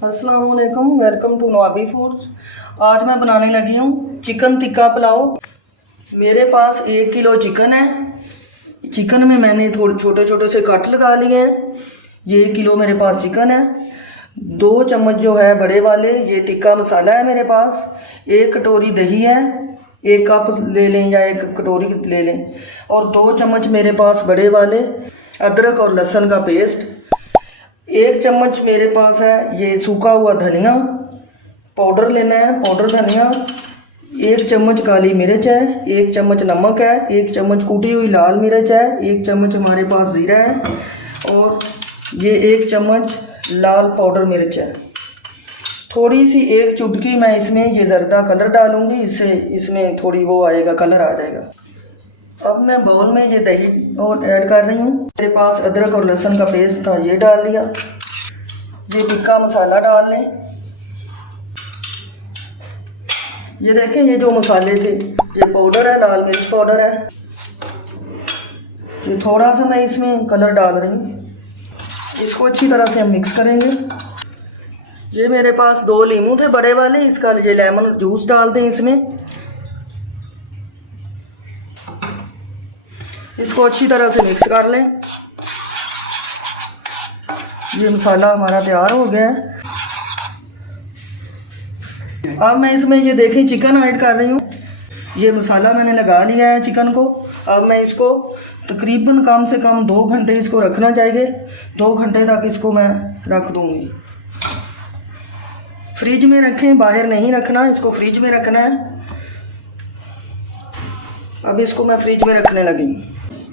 अस्सलाम वालेकुम, welcome to नवाबी foods. आज मैं बनाने लगी हूँ चिकन टिक्का पुलाव। मेरे पास 1 किलो चिकन है। चिकन में मैंने थोड़े छोटे छोटे से कट लगा लिए हैं। ये 1 किलो मेरे पास चिकन है। 2 चम्मच जो है बड़े वाले ये टिक्का मसाला है मेरे पास। 1 कटोरी दही है, 1 कप ले लें या 1 कटोरी ले लें। और 2 चम्मच मेरे पास बड़े वाले अदरक और लहसुन का पेस्ट। 1 चम्मच मेरे पास है ये सूखा हुआ धनिया पाउडर लेना है, पाउडर धनिया। 1 चम्मच काली मिर्च है, 1 चम्मच नमक है, 1 चम्मच कूटी हुई लाल मिर्च है, 1 चम्मच हमारे पास ज़ीरा है और ये 1 चम्मच लाल पाउडर मिर्च है। थोड़ी सी 1 चुटकी मैं इसमें ये ज़र्दा कलर डालूँगी, इससे इसमें थोड़ी वो आएगा, कलर आ जाएगा। अब मैं बाउल में ये दही और ऐड कर रही हूँ। मेरे पास अदरक और लहसुन का पेस्ट था, ये डाल लिया। ये टिक्का मसाला डाल लें। ये देखें, ये जो मसाले थे, ये पाउडर है, लाल मिर्च पाउडर है। ये थोड़ा सा मैं इसमें कलर डाल रही हूँ। इसको अच्छी तरह से हम मिक्स करेंगे। ये मेरे पास 2 लीमू थे बड़े वाले, इसका ये लेमन जूस डाल दें इसमें। इसको अच्छी तरह से मिक्स कर लें। ये मसाला हमारा तैयार हो गया है। अब मैं इसमें ये देखें चिकन ऐड कर रही हूँ। ये मसाला मैंने लगा लिया है चिकन को। अब मैं इसको तकरीबन कम से कम 2 घंटे इसको रखना चाहिए। 2 घंटे तक इसको मैं रख दूँगी। फ्रिज में रखें, बाहर नहीं रखना, इसको फ्रिज में रखना है। अब इसको मैं फ्रिज में रखने लगी।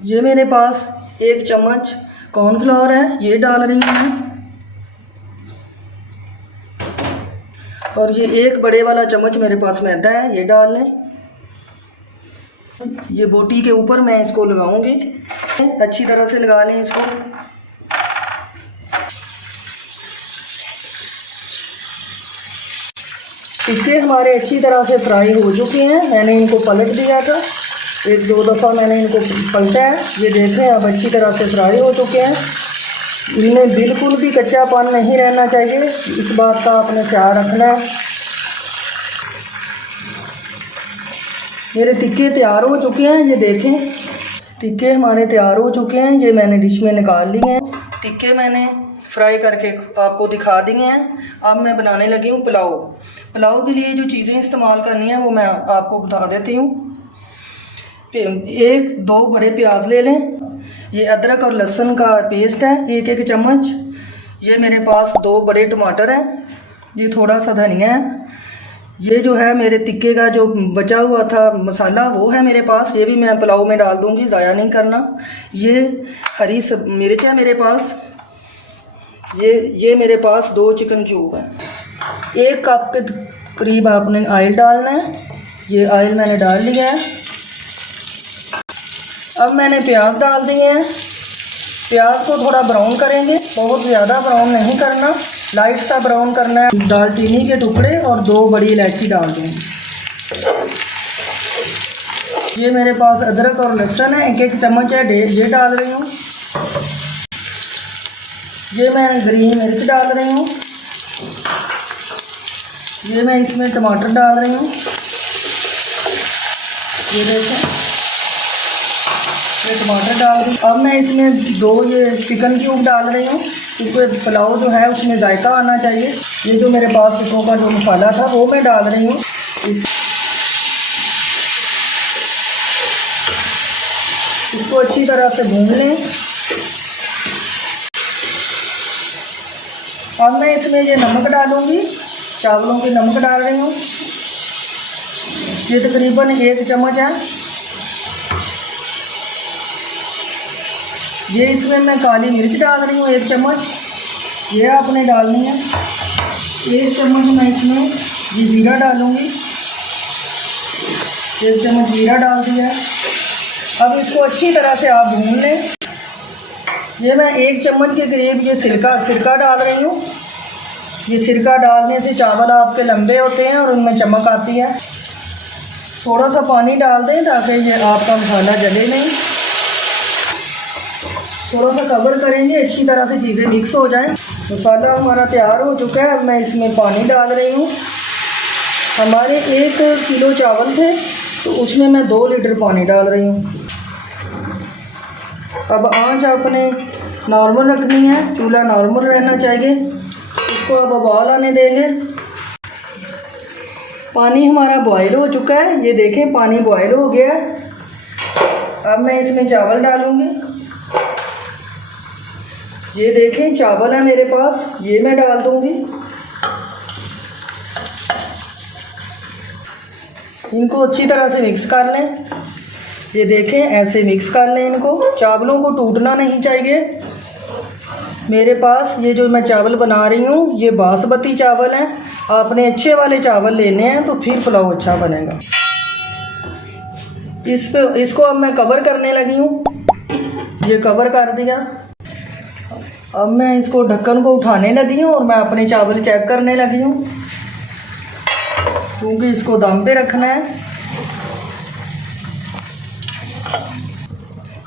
ये मेरे पास 1 चम्मच कॉर्नफ्लावर है, ये डाल रही हूँ मैं। और ये 1 बड़े वाला चम्मच मेरे पास मैदा है, ये डाल लें। ये बोटी के ऊपर मैं इसको लगाऊंगी। अच्छी तरह से लगा लें इसको। टिक्के हमारे अच्छी तरह से फ्राई हो चुके हैं। मैंने इनको पलट दिया था, 1-2 दफ़ा मैंने इनको पलटा है। ये देखें, अब अच्छी तरह से फ्राई हो चुके हैं। इनमें बिल्कुल भी कच्चापन नहीं रहना चाहिए, इस बात का आपने ख्याल रखना है। मेरे टिक्के तैयार हो चुके हैं। ये देखें, टिक्के हमारे तैयार हो चुके हैं। ये मैंने डिश में निकाल लिए हैं। टिक्के मैंने फ्राई करके आपको दिखा दिए हैं। अब मैं बनाने लगी हूँ पुलाव। पुलाव के लिए जो चीज़ें इस्तेमाल करनी है वो मैं आपको बता देती हूँ। 1-2 बड़े प्याज ले लें। ये अदरक और लहसुन का पेस्ट है, 1-1 चम्मच। ये मेरे पास 2 बड़े टमाटर हैं। ये थोड़ा सा धनिया है। ये जो है मेरे टिक्के का जो बचा हुआ था मसाला वो है मेरे पास, ये भी मैं पुलाव में डाल दूंगी, ज़ाया नहीं करना। ये हरी मिर्च है मेरे पास। ये मेरे पास 2 चिकन क्यूब है। 1 कप के करीब आपने ऑयल डालना है। ये ऑयल मैंने डाल लिया है। अब मैंने प्याज डाल दिए हैं। प्याज को थोड़ा ब्राउन करेंगे, बहुत ज़्यादा ब्राउन नहीं करना, लाइट सा ब्राउन करना है। दालचीनी के टुकड़े और 2 बड़ी इलायची डाल देंगे। ये मेरे पास अदरक और लहसुन है, 1-1 चम्मच है, ये डाल रही हूँ। ये मैं ग्रीन मिर्च डाल रही हूँ। ये मैं इसमें टमाटर डाल रही हूँ। ये देखें, ये टमाटर डाल दी। अब मैं इसमें 2 ये चिकन क्यूब डाल रही हूँ, क्योंकि पुलाव जो है उसमें जायका आना चाहिए। ये जो मेरे पास टिक्कों का जो मसाला था वो मैं डाल रही हूँ। इसको अच्छी तरह से भून लें। अब मैं इसमें ये नमक डालूँगी, चावलों की नमक डाल रही हूँ। ये तकरीबन 1 चम्मच है। ये इसमें मैं काली मिर्च डाल रही हूँ, 1 चम्मच, ये आपने डालनी है। 1 चम्मच मैं इसमें ये ज़ीरा डालूँगी, 1 चम्मच ज़ीरा डाल दिया। अब इसको अच्छी तरह से आप भून लें। ये मैं 1 चम्मच के करीब ये सिरका डाल रही हूँ। ये सिरका डालने से चावल आपके लंबे होते हैं और उनमें चमक आती है। थोड़ा सा पानी डाल दें ताकि ये आपका मसाला जले नहीं। थोड़ा सा कवर करेंगे, अच्छी तरह से चीज़ें मिक्स हो जाएं। मसाला हमारा तैयार हो चुका है। अब मैं इसमें पानी डाल रही हूँ। हमारे 1 किलो चावल थे तो उसमें मैं 2 लीटर पानी डाल रही हूँ। अब आंच आपने नॉर्मल रखनी है, चूल्हा नॉर्मल रहना चाहिए। इसको अब उबाल आने देंगे। पानी हमारा बॉयल हो चुका है, ये देखें पानी बॉयल हो गया है। अब मैं इसमें चावल डालूँगी। ये देखें चावल है मेरे पास, ये मैं डाल दूँगी। इनको अच्छी तरह से मिक्स कर लें। ये देखें ऐसे मिक्स कर लें इनको। चावलों को टूटना नहीं चाहिए। मेरे पास ये जो मैं चावल बना रही हूँ ये बासमती चावल हैं। आपने अच्छे वाले चावल लेने हैं तो फिर पुलाव अच्छा बनेगा। इसको अब मैं कवर करने लगी हूँ। ये कवर कर दिया। अब मैं इसको ढक्कन को उठाने लगी हूँ और मैं अपने चावल चेक करने लगी हूँ, क्योंकि इसको दम पे रखना है।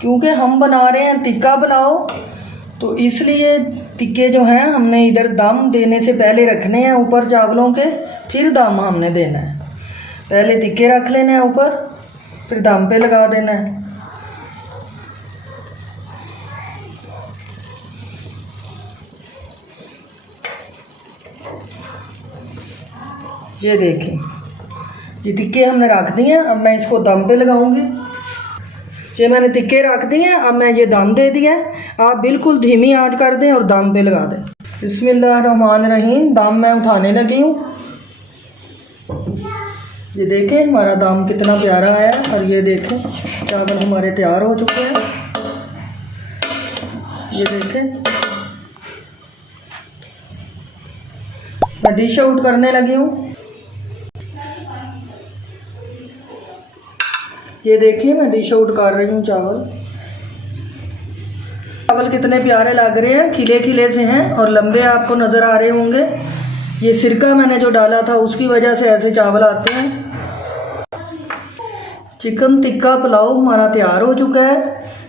क्योंकि हम बना रहे हैं टिक्का पुलाव, तो इसलिए टिक्के जो हैं हमने इधर दम देने से पहले रखने हैं ऊपर चावलों के, फिर दम हमने देना है। पहले टिक्के रख लेने हैं ऊपर, फिर दम पे लगा देना है। ये देखें ये टिक्के हमने रख दिए हैं। अब मैं इसको दम पे लगाऊंगी। ये मैंने टिक्के रख दिए हैं। अब मैं ये दम दे दिया है। आप बिल्कुल धीमी आंच कर दें और दम पे लगा दें। बिस्मिल्लाहिर्रहमानिर्रहीम। दम मैं उठाने लगी हूँ। ये देखें हमारा दम कितना प्यारा है। और ये देखें चावल हमारे तैयार हो चुके हैं। ये देखें मैं डिश आउट करने लगी हूँ। ये देखिए मैं डिश आउट कर रही हूँ चावल। चावल कितने प्यारे लग रहे हैं, खिले खिले से हैं और लंबे आपको नज़र आ रहे होंगे। ये सिरका मैंने जो डाला था उसकी वजह से ऐसे चावल आते हैं। चिकन टिक्का पुलाव हमारा तैयार हो चुका है।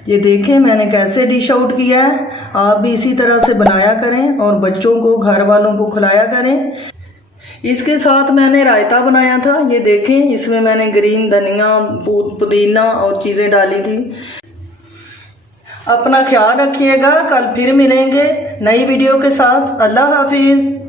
ये देखें मैंने कैसे डिश आउट किया है। आप भी इसी तरह से बनाया करें और बच्चों को, घर वालों को खिलाया करें। इसके साथ मैंने रायता बनाया था। ये देखें इसमें मैंने ग्रीन धनिया, पुदीना और चीज़ें डाली थी। अपना ख्याल रखिएगा। कल फिर मिलेंगे नई वीडियो के साथ। अल्लाह हाफिज़।